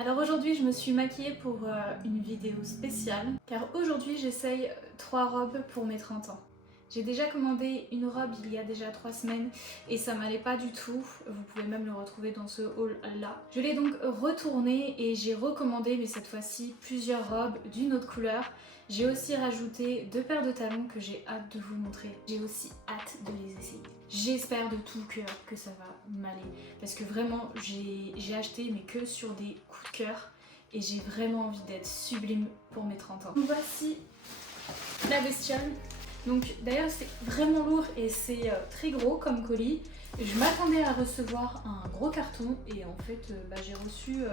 Alors aujourd'hui je me suis maquillée pour une vidéo spéciale car aujourd'hui j'essaye 3 robes pour mes 30 ans. J'ai déjà commandé une robe il y a déjà 3 semaines et ça m'allait pas du tout, vous pouvez même le retrouver dans ce haul là. Je l'ai donc retournée et j'ai recommandé mais cette fois-ci plusieurs robes d'une autre couleur. J'ai aussi rajouté 2 paires de talons que j'ai hâte de vous montrer. J'ai aussi hâte de les essayer. J'espère de tout cœur que ça va m'aller parce que vraiment j'ai acheté mais que sur des coups de cœur et j'ai vraiment envie d'être sublime pour mes 30 ans. Voici la bestiole. Donc d'ailleurs c'est vraiment lourd et c'est très gros comme colis. Je m'attendais à recevoir un gros carton et en fait j'ai reçu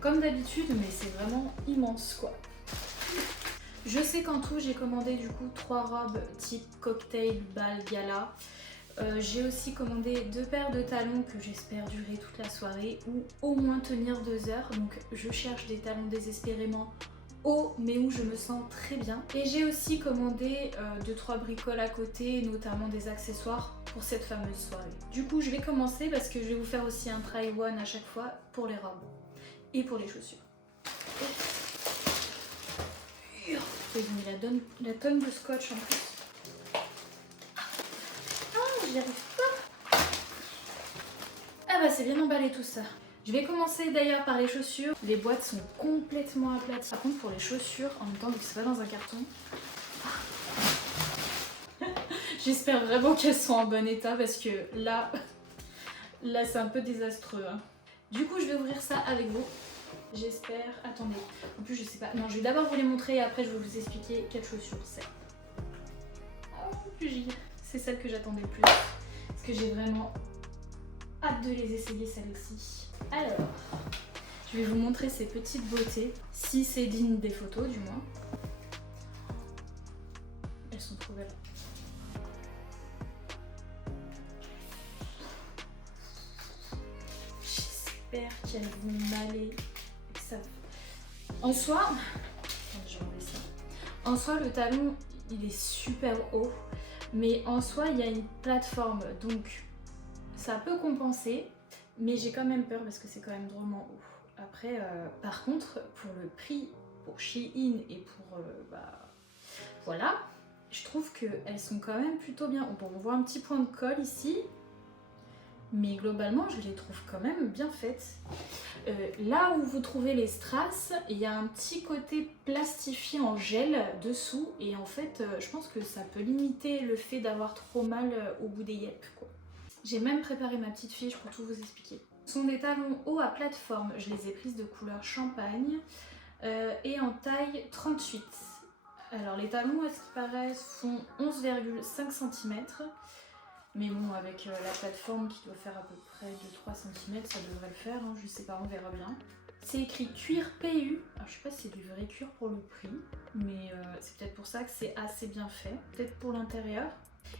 comme d'habitude mais c'est vraiment immense quoi. Je sais qu'en tout j'ai commandé du coup 3 robes type cocktail, bal, gala. J'ai aussi commandé 2 paires de talons que j'espère durer toute la soirée ou au moins tenir 2 heures. Donc je cherche des talons désespérément hauts mais où je me sens très bien. Et j'ai aussi commandé 2-3 bricoles à côté, notamment des accessoires pour cette fameuse soirée. Du coup je vais commencer parce que je vais vous faire aussi un try one à chaque fois pour les robes et pour les chaussures. J'ai mis la tonne de scotch en plus. J'y arrive pas. Ah bah c'est bien emballé tout ça. Je vais commencer d'ailleurs par les chaussures. Les boîtes sont complètement aplaties. Par contre pour les chaussures, en même temps vu que c'est pas dans un carton, j'espère vraiment qu'elles sont en bon état parce que là c'est un peu désastreux. Hein. Du coup je vais ouvrir ça avec vous. J'espère... Attendez, en plus je sais pas. Non, je vais d'abord vous les montrer et après je vais vous expliquer quelle chaussure c'est. Oh, c'est celle que j'attendais le plus. Parce que j'ai vraiment hâte de les essayer celles-ci. Alors, je vais vous montrer ces petites beautés. Si c'est digne des photos du moins. Elles sont trop belles. J'espère qu'elles vont m'aller. Ça... En soi, je vais enlever ça. En soi, le talon, il est super haut, mais en soi, il y a une plateforme, donc ça peut compenser, mais j'ai quand même peur parce que c'est quand même drôlement haut. Après, par contre, pour le prix, pour Shein et pour, voilà, je trouve qu'elles sont quand même plutôt bien. Bon, on voit un petit point de colle ici, mais globalement, je les trouve quand même bien faites. Là où vous trouvez les strass, il y a un petit côté plastifié en gel dessous et en fait je pense que ça peut limiter le fait d'avoir trop mal au bout des yep quoi. J'ai même préparé ma petite fiche pour tout vous expliquer. Ce sont des talons hauts à plateforme, je les ai prises de couleur champagne et en taille 38. Alors les talons à ce qui paraît font 11,5 cm. Mais bon, avec la plateforme qui doit faire à peu près 2-3 cm, ça devrait le faire, hein, je sais pas, on verra bien. C'est écrit cuir PU, alors je sais pas si c'est du vrai cuir pour le prix, mais c'est peut-être pour ça que c'est assez bien fait, peut-être pour l'intérieur.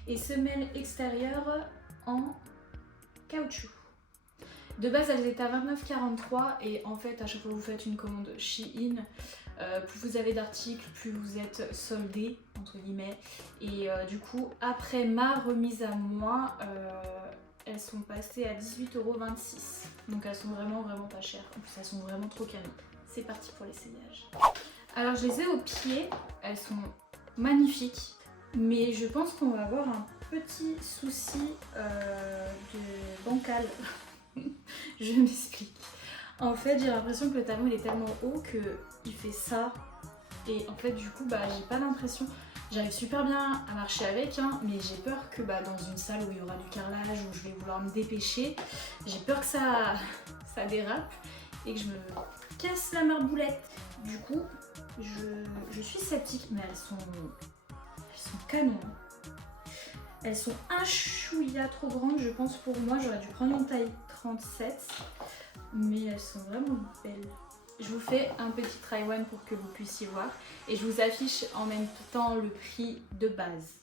Et semelle extérieure en caoutchouc. De base elles étaient à 29,43 et en fait à chaque fois que vous faites une commande Shein, plus vous avez d'articles, plus vous êtes soldé entre guillemets et du coup après ma remise à moi, elles sont passées à 18,26 €. Donc elles sont vraiment pas chères, en plus elles sont vraiment trop canon. C'est parti pour l'essayage. Alors je les ai aux pieds, elles sont magnifiques, mais je pense qu'on va avoir un petit souci de bancal. Je m'explique. En fait, j'ai l'impression que le talon il est tellement haut qu'il fait ça. Et en fait, du coup, j'ai pas l'impression. J'arrive super bien à marcher avec, hein, mais j'ai peur que dans une salle où il y aura du carrelage, où je vais vouloir me dépêcher, j'ai peur que ça dérape et que je me casse la marboulette. Du coup, je suis sceptique, mais elles sont canon. Elles sont un chouïa trop grandes, je pense, pour moi. J'aurais dû prendre une taille 37, mais elles sont vraiment belles. Je vous fais un petit try one pour que vous puissiez voir et je vous affiche en même temps le prix de base.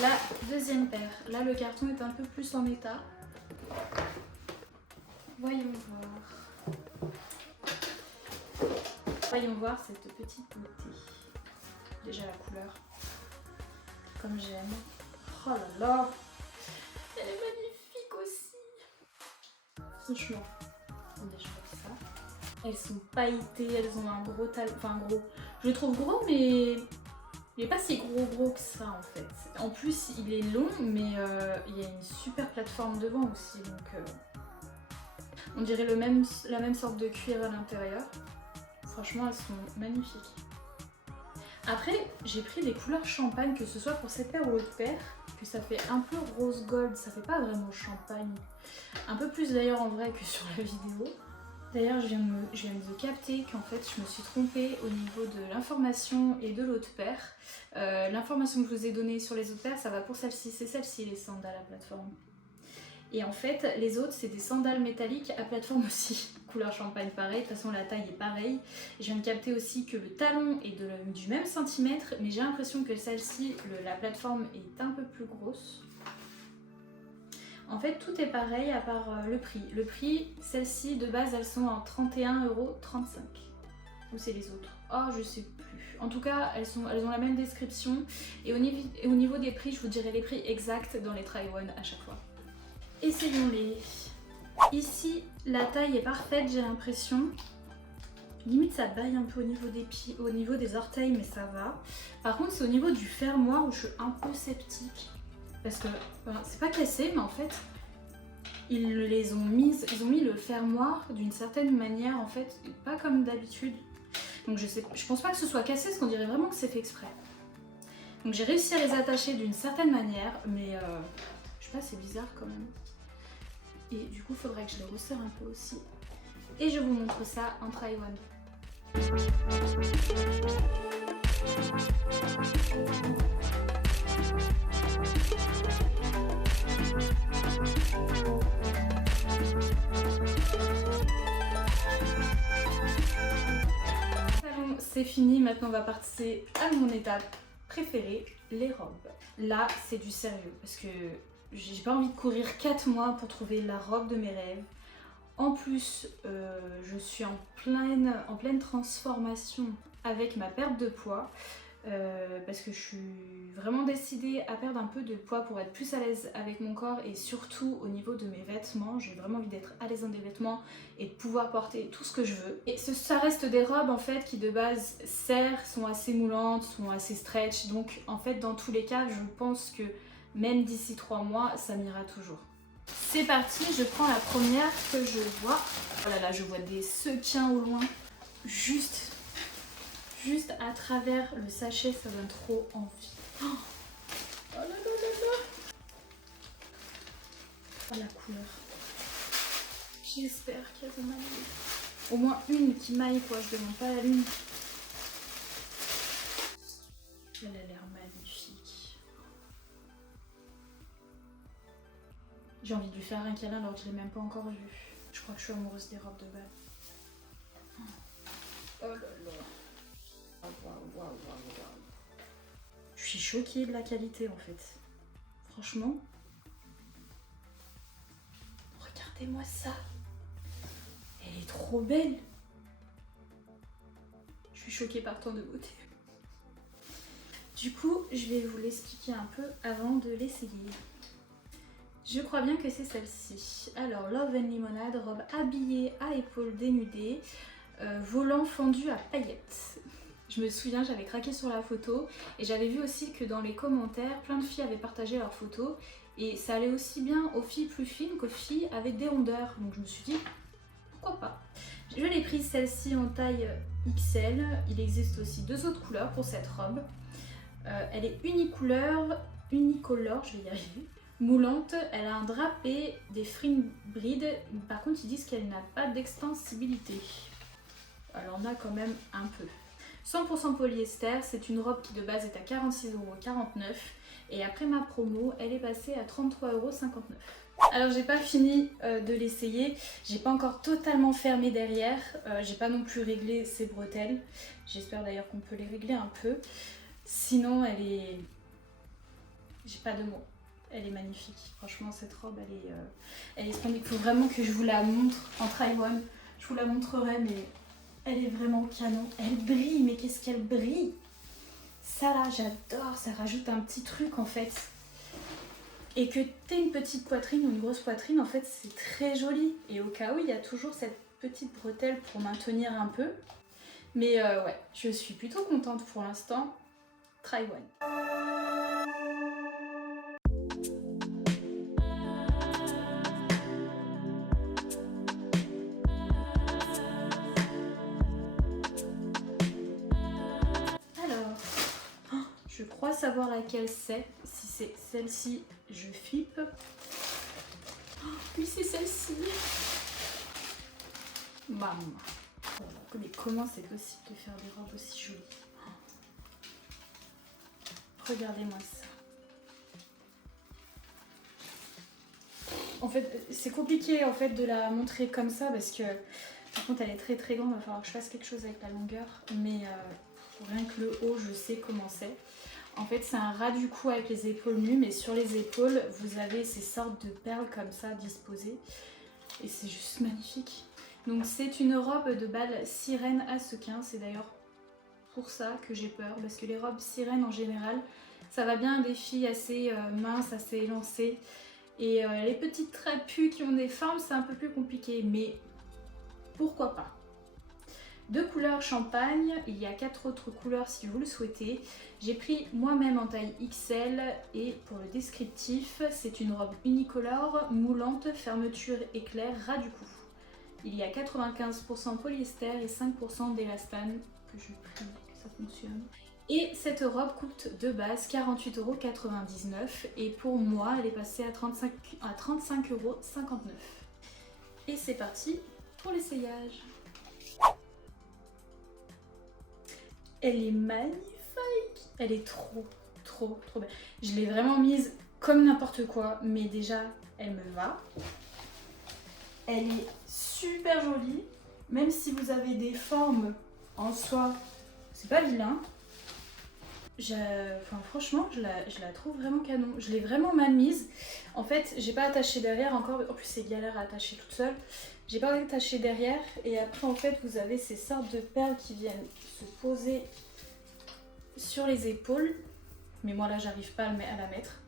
La deuxième paire. Là, le carton est un peu plus en état. Voyons voir. Voyons voir cette petite beauté. Déjà la couleur, comme j'aime. Oh là là, elle est magnifique aussi. Franchement, attendez, je vois ça. Elles sont pailletées, elles ont un gros talon, enfin gros. Je le trouve gros, mais il n'est pas si gros que ça en fait. En plus, il est long, mais il y a une super plateforme devant aussi, donc on dirait la même sorte de cuir à l'intérieur. Franchement, elles sont magnifiques. Après, j'ai pris des couleurs champagne, que ce soit pour cette paire ou l'autre paire, que ça fait un peu rose gold, ça fait pas vraiment champagne. Un peu plus d'ailleurs en vrai que sur la vidéo. D'ailleurs, je viens de capter qu'en fait, je me suis trompée au niveau de l'information et de l'autre paire. L'information que je vous ai donnée sur les autres paires, ça va pour celle-ci, c'est celle-ci les sandales à plateforme. Et en fait, les autres, c'est des sandales métalliques à plateforme aussi. Couleur champagne pareil, de toute façon la taille est pareille. Je viens de capter aussi que le talon est du même centimètre, mais j'ai l'impression que celle-ci, la plateforme est un peu plus grosse. En fait, tout est pareil à part le prix. Le prix, celles-ci, de base, elles sont en 31,35 €. Ou c'est les autres? Oh, je sais plus. En tout cas, elles ont la même description. Et au niveau des prix, je vous dirai les prix exacts dans les try-on à chaque fois. Essayons-les. Ici, la taille est parfaite, j'ai l'impression. Limite, ça baille un peu au niveau des pieds, au niveau des orteils, mais ça va. Par contre, c'est au niveau du fermoir où je suis un peu sceptique. Parce que c'est pas cassé, mais en fait, ils ont mis le fermoir d'une certaine manière, en fait, pas comme d'habitude. Donc je pense pas que ce soit cassé, parce qu'on dirait vraiment que c'est fait exprès. Donc j'ai réussi à les attacher d'une certaine manière, mais je sais pas, c'est bizarre quand même. Et du coup, il faudrait que je les resserre un peu aussi. Et je vous montre ça en try-on. C'est fini, maintenant on va passer à mon étape préférée, les robes. Là, c'est du sérieux parce que j'ai pas envie de courir 4 mois pour trouver la robe de mes rêves. En plus, je suis en pleine transformation avec ma perte de poids. Parce que je suis vraiment décidée à perdre un peu de poids pour être plus à l'aise avec mon corps et surtout au niveau de mes vêtements. J'ai vraiment envie d'être à l'aise dans des vêtements et de pouvoir porter tout ce que je veux. Et ça reste des robes en fait qui de base serrent, sont assez moulantes, sont assez stretch. Donc en fait dans tous les cas je pense que même d'ici 3 mois ça m'ira toujours. C'est parti, je prends la première que je vois. Oh là là, je vois des sequins au loin. Juste à travers le sachet, ça donne trop envie. Oh là là là là. Oh la couleur. J'espère qu'il y a des mailles. Au moins une qui maille quoi, je demande pas la lune. Elle a l'air magnifique. J'ai envie de lui faire un câlin alors que je l'ai même pas encore vu. Je crois que je suis amoureuse des robes de bal. Oh là là. Wow. Je suis choquée de la qualité en fait. Franchement. Regardez-moi ça. Elle est trop belle. Je suis choquée par tant de beauté. Du coup, je vais vous l'expliquer un peu avant de l'essayer. Je crois bien que c'est celle-ci. Alors, Love and Lemonade, robe habillée à épaules dénudées, volant fendu à paillettes. Je me souviens, j'avais craqué sur la photo et j'avais vu aussi que dans les commentaires, plein de filles avaient partagé leurs photos et ça allait aussi bien aux filles plus fines qu'aux filles avec des rondeurs. Donc je me suis dit, pourquoi pas. Je l'ai prise celle-ci en taille XL. Il existe aussi 2 autres couleurs pour cette robe. Elle est unicolore, je vais y arriver. Moulante, elle a un drapé, des fringues brides. Par contre, ils disent qu'elle n'a pas d'extensibilité. Elle en a quand même un peu. 100% polyester, c'est une robe qui de base est à 46,49 € et après ma promo, elle est passée à 33,59 €. Alors j'ai pas fini de l'essayer, j'ai pas encore totalement fermé derrière, j'ai pas non plus réglé ses bretelles. J'espère d'ailleurs qu'on peut les régler un peu. Sinon elle est... j'ai pas de mots. Elle est magnifique. Franchement cette robe elle est splendide. Il faut vraiment que je vous la montre en try-on. Je vous la montrerai mais Elle est vraiment canon. Elle brille, mais qu'est-ce qu'elle brille! Ça là, j'adore, ça rajoute un petit truc en fait. Et que t'aies une petite poitrine ou une grosse poitrine, en fait, c'est très joli. Et au cas où, il y a toujours cette petite bretelle pour maintenir un peu. Mais ouais, je suis plutôt contente pour l'instant. Try one. Alors, je crois savoir laquelle c'est. Si c'est celle-ci, je flippe. Oh, oui, c'est celle-ci. Bam. Mais comment c'est possible de faire des robes aussi jolies? Regardez-moi ça. En fait, c'est compliqué en fait de la montrer comme ça parce que par contre elle est très très grande, il va falloir que je fasse quelque chose avec la longueur. Mais rien que le haut, je sais comment c'est. En fait, c'est un ras du cou avec les épaules nues, mais sur les épaules, vous avez ces sortes de perles comme ça disposées. Et c'est juste magnifique. Donc c'est une robe de bal sirène à sequins. C'est d'ailleurs pour ça que j'ai peur, parce que les robes sirènes en général, ça va bien à des filles assez minces, assez élancées. Et les petites trapues qui ont des formes, c'est un peu plus compliqué, mais pourquoi pas. Deux couleurs champagne, il y a 4 autres couleurs si vous le souhaitez. J'ai pris moi-même en taille XL et pour le descriptif, c'est une robe unicolore, moulante, fermeture éclair, ras du cou. Il y a 95% polyester et 5% d'élastane, que je prie que ça fonctionne. Et cette robe coûte de base 48,99 € et pour moi elle est passée à 35,59 €. Et c'est parti pour l'essayage. Elle est magnifique, elle est trop belle. Je l'ai vraiment mise comme n'importe quoi, mais déjà elle me va. Elle est super jolie, même si vous avez des formes en soie, c'est pas vilain. Franchement, je la trouve vraiment canon. Je l'ai vraiment mal mise. En fait, j'ai pas attaché derrière encore. En plus, c'est galère à attacher toute seule. J'ai pas attaché derrière. Et après, en fait, vous avez ces sortes de perles qui viennent se poser sur les épaules. Mais moi, là, j'arrive pas à la mettre.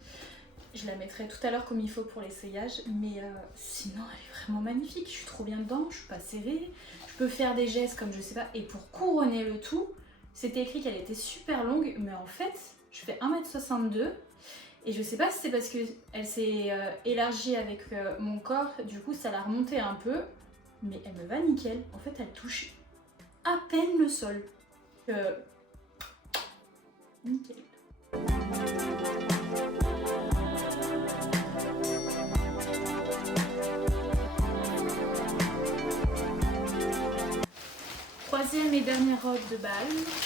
Je la mettrai tout à l'heure comme il faut pour l'essayage. Mais sinon, elle est vraiment magnifique. Je suis trop bien dedans. Je suis pas serrée. Je peux faire des gestes comme je sais pas. Et pour couronner le tout, c'était écrit qu'elle était super longue, mais en fait, je fais 1,62 m et je sais pas si c'est parce qu'elle s'est élargie avec mon corps, du coup ça l'a remonté un peu, mais elle me va nickel. En fait, elle touche à peine le sol. Nickel. Troisième et dernière robe de bal.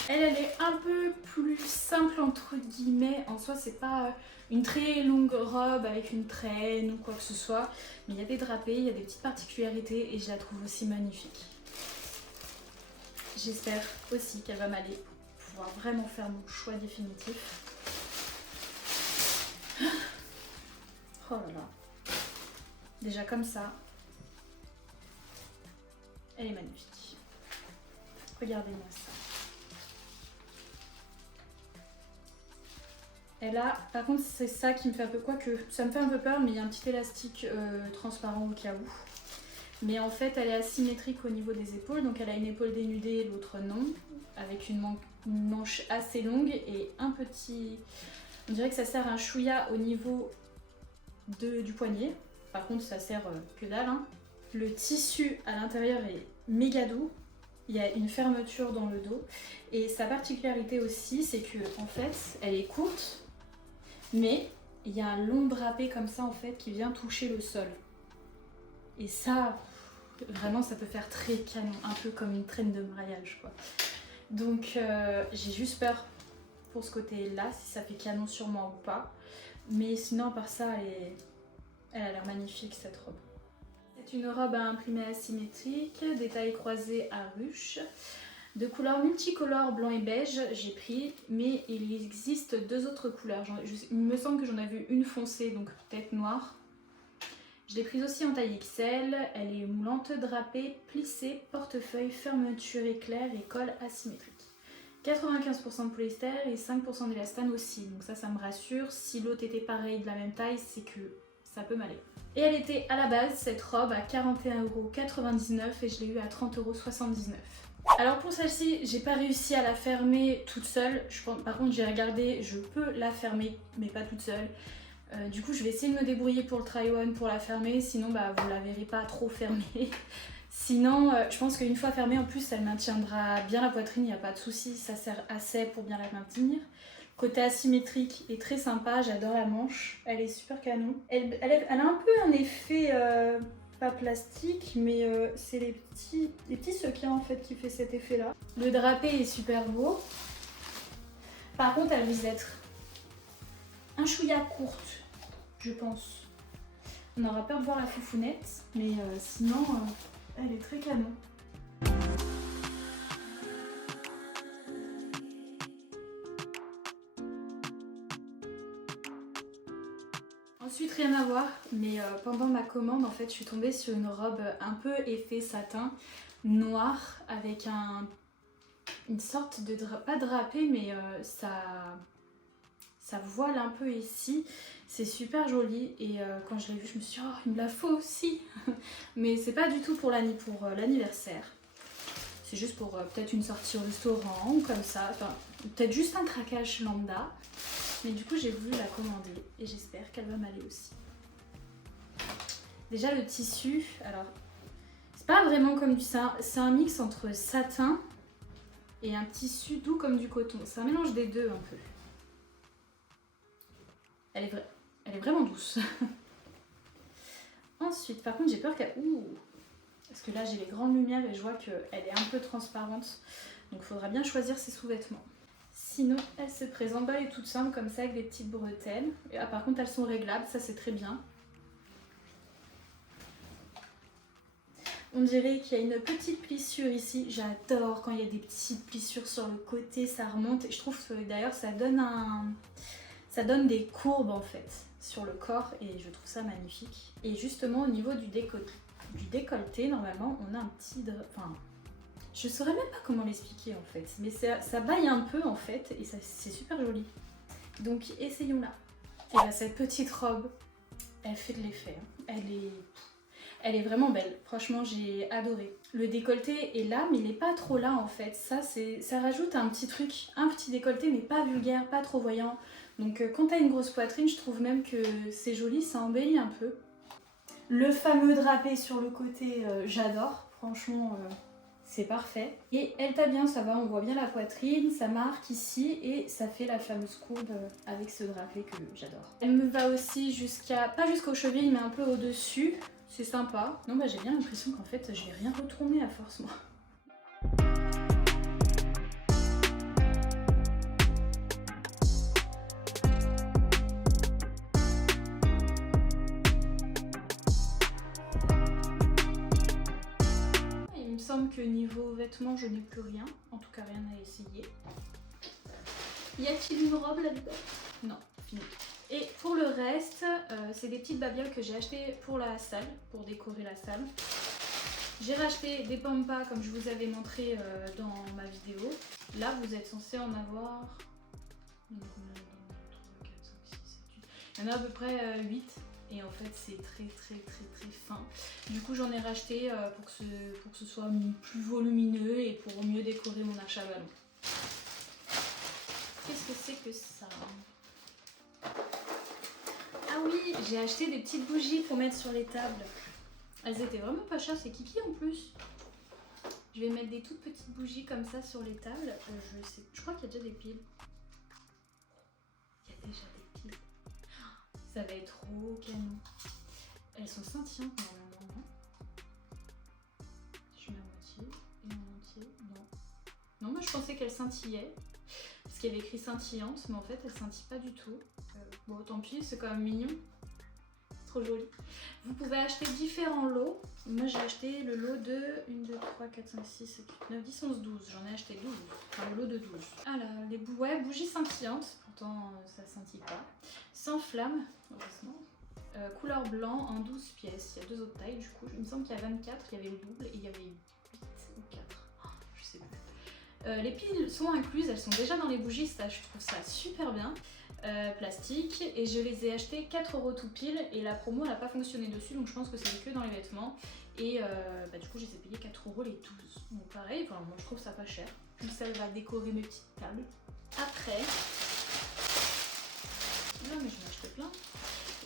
Elle est un peu plus simple entre guillemets. En soi, c'est pas une très longue robe avec une traîne ou quoi que ce soit. Mais il y a des drapés, il y a des petites particularités et je la trouve aussi magnifique. J'espère aussi qu'elle va m'aller pour pouvoir vraiment faire mon choix définitif. Oh là là. Déjà comme ça, elle est magnifique. Regardez-moi ça. Et là, par contre, c'est ça qui me fait un peu... Quoique, ça me fait un peu peur, mais il y a un petit élastique transparent au cas où. Mais en fait, elle est asymétrique au niveau des épaules. Donc elle a une épaule dénudée, l'autre non. Avec une manche assez longue et un petit... On dirait que ça sert un chouïa au niveau du poignet. Par contre, ça sert que dalle. Hein. Le tissu à l'intérieur est méga doux. Il y a une fermeture dans le dos et sa particularité aussi c'est que en fait elle est courte mais il y a un long drapé comme ça en fait qui vient toucher le sol et ça vraiment ça peut faire très canon, un peu comme une traîne de mariage quoi. Donc j'ai juste peur pour ce côté là si ça fait canon sur moi ou pas, mais sinon par ça elle a l'air magnifique cette robe. C'est une robe à imprimer asymétrique, des tailles croisées à ruches, de couleurs multicolores blanc et beige, j'ai pris, mais il existe deux autres couleurs. Il me semble que j'en ai vu une foncée, donc peut-être noire, Je l'ai prise aussi en taille XL, elle est moulante, drapée, plissée, portefeuille, fermeture éclair et colle asymétrique. 95% de polyester et 5% d'élastane aussi, donc ça me rassure. Si l'autre était pareil de la même taille, c'est que ça peut m'aller. Et elle était à la base, cette robe, à 41,99€ et je l'ai eu à 30,79€. Alors pour celle-ci, j'ai pas réussi à la fermer toute seule. Par contre, j'ai regardé, je peux la fermer, mais pas toute seule. Du coup, je vais essayer de me débrouiller pour le try-on pour la fermer, sinon vous la verrez pas trop fermée. Sinon, je pense qu'une fois fermée, en plus, elle maintiendra bien la poitrine, il n'y a pas de souci, ça sert assez pour bien la maintenir. Côté asymétrique est très sympa, j'adore la manche, elle est super canon. Elle a un peu un effet, pas plastique, mais c'est les petits sequins en fait qui fait cet effet-là. Le drapé est super beau. Par contre, elle risque d'être un chouïa courte, je pense. On aura peur de voir la foufounette, mais sinon, elle est très canon. Ensuite, rien à voir, mais pendant ma commande, en fait, je suis tombée sur une robe un peu effet satin, noire, avec une sorte de pas drapé, mais ça voile un peu ici. C'est super joli et quand je l'ai vu, je me suis dit, oh, il me la faut aussi. Mais c'est pas du tout pour l'anniversaire. C'est juste pour peut-être une sortie au restaurant ou comme ça. Enfin, peut-être juste un craquage lambda. Mais du coup, j'ai voulu la commander et j'espère qu'elle va m'aller aussi. Déjà, le tissu, alors, c'est pas vraiment comme du satin. C'est un mix entre satin et un tissu doux comme du coton. C'est un mélange des deux un peu. Elle est vraiment douce. Ensuite, par contre, j'ai peur qu'elle... Ouh, parce que là, j'ai les grandes lumières et je vois qu'elle est un peu transparente. Donc, il faudra bien choisir ses sous-vêtements. Sinon, elle se présente, elle est toute simple comme ça avec des petites bretelles. Et, par contre, elles sont réglables, ça c'est très bien. On dirait qu'il y a une petite plissure ici. J'adore quand il y a des petites plissures sur le côté, ça remonte. Et je trouve que d'ailleurs, ça donne des courbes en fait sur le corps et je trouve ça magnifique. Et justement, au niveau du décolleté, normalement, on a un petit... Enfin, je saurais même pas comment l'expliquer en fait, mais ça baille un peu en fait et c'est super joli. Donc essayons-la. Et là, cette petite robe, elle fait de l'effet. Hein. Elle est vraiment belle. Franchement, j'ai adoré. Le décolleté est là, mais il n'est pas trop là en fait. Ça rajoute un petit truc, un petit décolleté, mais pas vulgaire, pas trop voyant. Donc quand t'as une grosse poitrine, je trouve même que c'est joli, ça embellit un peu. Le fameux drapé sur le côté, j'adore. Franchement... c'est parfait. Et elle t'a bien, ça va, on voit bien la poitrine, ça marque ici et ça fait la fameuse courbe avec ce drapé que j'adore. Elle me va aussi pas jusqu'aux chevilles, mais un peu au-dessus. C'est sympa. Non, j'ai bien l'impression qu'en fait, je vais rien retourner à force, moi. Il me semble que niveau vêtements, je n'ai plus rien. En tout cas, rien à essayer. Y a-t-il une robe là-dedans? Non, fini. Et pour le reste, c'est des petites babioles que j'ai achetées pour la salle, pour décorer la salle. J'ai racheté des pampas comme je vous avais montré dans ma vidéo. Là, vous êtes censé en avoir... Il y en a à peu près 8. Et en fait, c'est très fin. Du coup, j'en ai racheté pour que ce soit plus volumineux et pour mieux décorer mon arche à ballon. Qu'est-ce que c'est que ça? Ah oui, j'ai acheté des petites bougies pour mettre sur les tables. Elles étaient vraiment pas chères, c'est kiki en plus. Je vais mettre des toutes petites bougies comme ça sur les tables. Je crois qu'il y a déjà des piles. Il y a déjà des piles. Ça va être trop canon. Elles sont scintillantes normalement. Je mets en moitié et en entier. Non. Non, moi je pensais qu'elles scintillaient. Parce qu'il y avait écrit scintillante, mais en fait elle scintille pas du tout. Bon, tant pis, c'est quand même mignon. Trop joli. Vous pouvez acheter différents lots. Moi j'ai acheté le lot de 1, 2, 3, 4, 5, 6, 7, 8, 9, 10, 11, 12. J'en ai acheté 12. Enfin le lot de 12. Ah là, les bougies scintillantes. Pourtant ça scintille pas. Sans flamme, heureusement. couleur blanc en 12 pièces. Il y a 2 autres tailles du coup. Il me semble qu'il y a 24, il y avait le double et il y avait 8 ou 4. Oh, je sais plus. Les piles sont incluses, elles sont déjà dans les bougies, ça, je trouve ça super bien. Plastique, et je les ai achetés 4 € tout pile et la promo elle n'a pas fonctionné dessus, donc je pense que c'est que dans les vêtements. Et du coup je les ai payés 4 € les 12. Donc pareil, enfin, moi je trouve ça pas cher. Plus ça va décorer mes petites tables. Après, là mais je vais en acheter plein.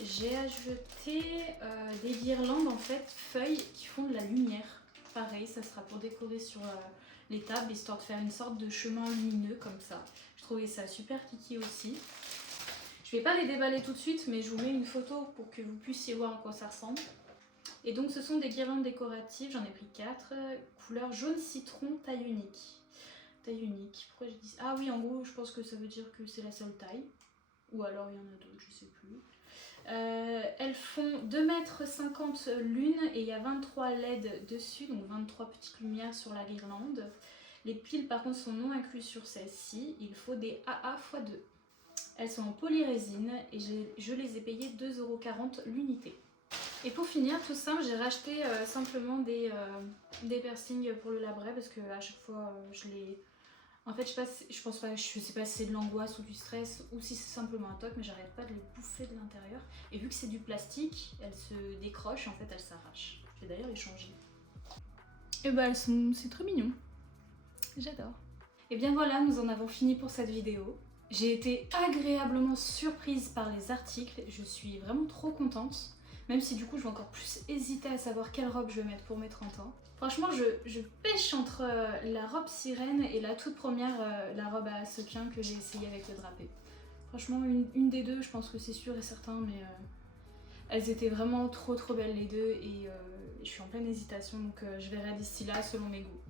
J'ai acheté des guirlandes en fait, feuilles qui font de la lumière. Pareil, ça sera pour décorer sur les tables, histoire de faire une sorte de chemin lumineux comme ça. Je trouvais ça super kiki aussi. Je vais pas les déballer tout de suite, mais je vous mets une photo pour que vous puissiez voir à quoi ça ressemble. Et donc ce sont des guirlandes décoratives, j'en ai pris 4, couleur jaune citron, taille unique. Taille unique, pourquoi j'ai dit ça? Ah oui, en gros, je pense que ça veut dire que c'est la seule taille. Ou alors il y en a d'autres, je sais plus. Elles font 2,50 m l'une et il y a 23 LED dessus, donc 23 petites lumières sur la guirlande. Les piles par contre sont non incluses sur celle-ci, il faut des AA x 2. Elles sont en polyrésine et je les ai payées 2,40 € l'unité. Et pour finir tout ça, j'ai racheté simplement des piercings pour le labret parce que à chaque fois je les... En fait je sais pas si c'est de l'angoisse ou du stress ou si c'est simplement un toc, mais j'arrête pas de les bouffer de l'intérieur. Et vu que c'est du plastique, elles se décrochent, en fait elles s'arrachent. Je vais d'ailleurs les changer. Et bah c'est très mignon. J'adore. Et bien voilà, nous en avons fini pour cette vidéo. J'ai été agréablement surprise par les articles, je suis vraiment trop contente. Même si du coup je vais encore plus hésiter à savoir quelle robe je vais mettre pour mes 30 ans. Franchement je pêche entre la robe sirène et la toute première, la robe à sequin que j'ai essayé avec le drapé. Franchement une des deux, je pense que c'est sûr et certain, mais elles étaient vraiment trop belles les deux et je suis en pleine hésitation, donc je verrai d'ici là selon mes goûts.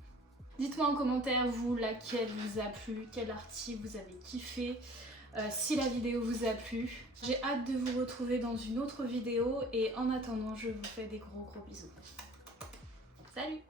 Dites-moi en commentaire vous laquelle vous a plu, quel article vous avez kiffé, si la vidéo vous a plu. J'ai hâte de vous retrouver dans une autre vidéo et en attendant je vous fais des gros bisous. Salut!